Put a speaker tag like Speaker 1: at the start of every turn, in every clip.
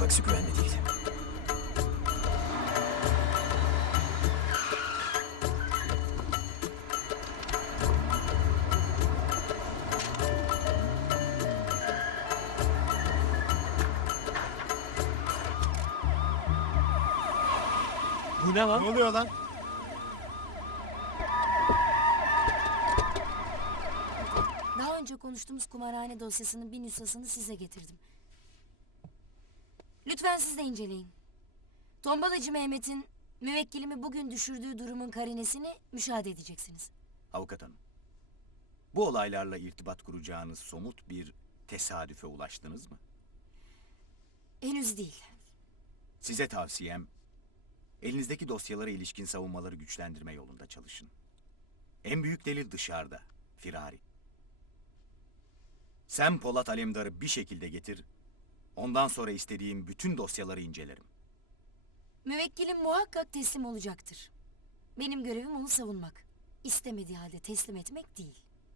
Speaker 1: Taksi güvenli değil.
Speaker 2: Bu ne lan?
Speaker 3: Ne oluyor lan?
Speaker 4: Daha önce konuştuğumuz kumarhane dosyasının bir nüshasını size getirdim. Lütfen siz de inceleyin. Tombalacı Mehmet'in müvekkilimi bugün düşürdüğü durumun karinesini müşahede edeceksiniz.
Speaker 5: Avukat hanım, bu olaylarla irtibat kuracağınız somut bir tesadüfe ulaştınız mı?
Speaker 4: Henüz değil.
Speaker 5: Size tavsiyem, elinizdeki dosyalara ilişkin savunmaları güçlendirme yolunda çalışın. En büyük delil dışarıda, firari. Sen Polat Alemdar'ı bir şekilde getir, ondan sonra istediğim bütün dosyaları incelerim.
Speaker 4: Müvekkilim muhakkak teslim olacaktır. Benim görevim onu savunmak. İstemediği halde teslim etmek değil.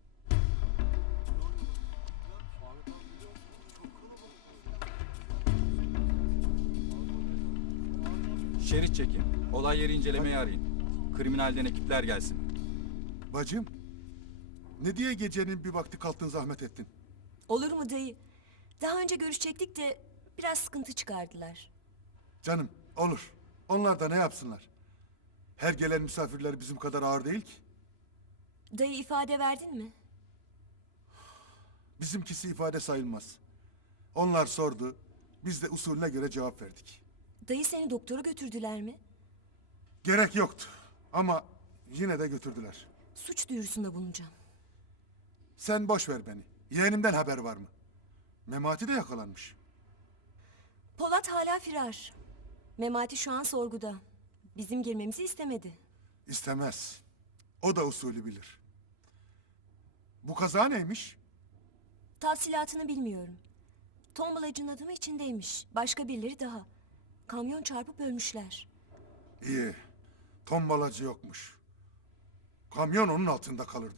Speaker 6: Şerit çekin. Olay yeri incelemeyi arayın. Kriminalden ekipler gelsin.
Speaker 3: Bacım, ne diye gecenin bir vakti kalktın zahmet ettin?
Speaker 7: Olur mu dayı? Daha önce görüşecektik de biraz sıkıntı çıkardılar.
Speaker 3: Canım, olur. Onlar da ne yapsınlar? Her gelen misafirler bizim kadar ağır değil ki.
Speaker 7: Dayı ifade verdin mi?
Speaker 3: Bizimkisi ifade sayılmaz. Onlar sordu, biz de usulüne göre cevap verdik.
Speaker 7: Dayı seni doktora götürdüler mi?
Speaker 3: Gerek yoktu ama yine de götürdüler.
Speaker 7: Suç duyurusunda bulunacağım.
Speaker 3: Sen boş ver beni. Yeğenimden haber var mı? Memati de yakalanmış.
Speaker 7: Polat hala firar. Memati şu an sorguda. Bizim girmemizi istemedi.
Speaker 3: İstemez. O da usulü bilir. Bu kaza neymiş?
Speaker 7: Tafsilatını bilmiyorum. Tombalacının adımı içindeymiş. Başka birileri daha. Kamyon çarpıp ölmüşler.
Speaker 3: İyi. Tombalacı yokmuş. Kamyon onun altında kalırdı.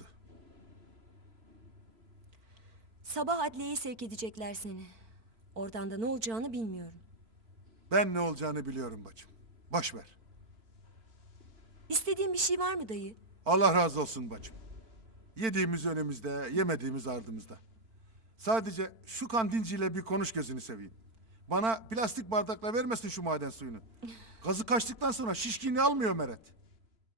Speaker 7: Sabah adliyeye sevk edecekler seni. Oradan da ne olacağını bilmiyorum.
Speaker 3: Ben ne olacağını biliyorum bacım. Boş ver.
Speaker 7: İstediğin bir şey var mı dayı?
Speaker 3: Allah razı olsun bacım. Yediğimiz önümüzde, yemediğimiz ardımızda. Sadece şu kandinciyle bir konuş gözünü seveyim. Bana plastik bardakla vermesin şu maden suyunu. Gazı kaçtıktan sonra şişkinliği almıyor Meret.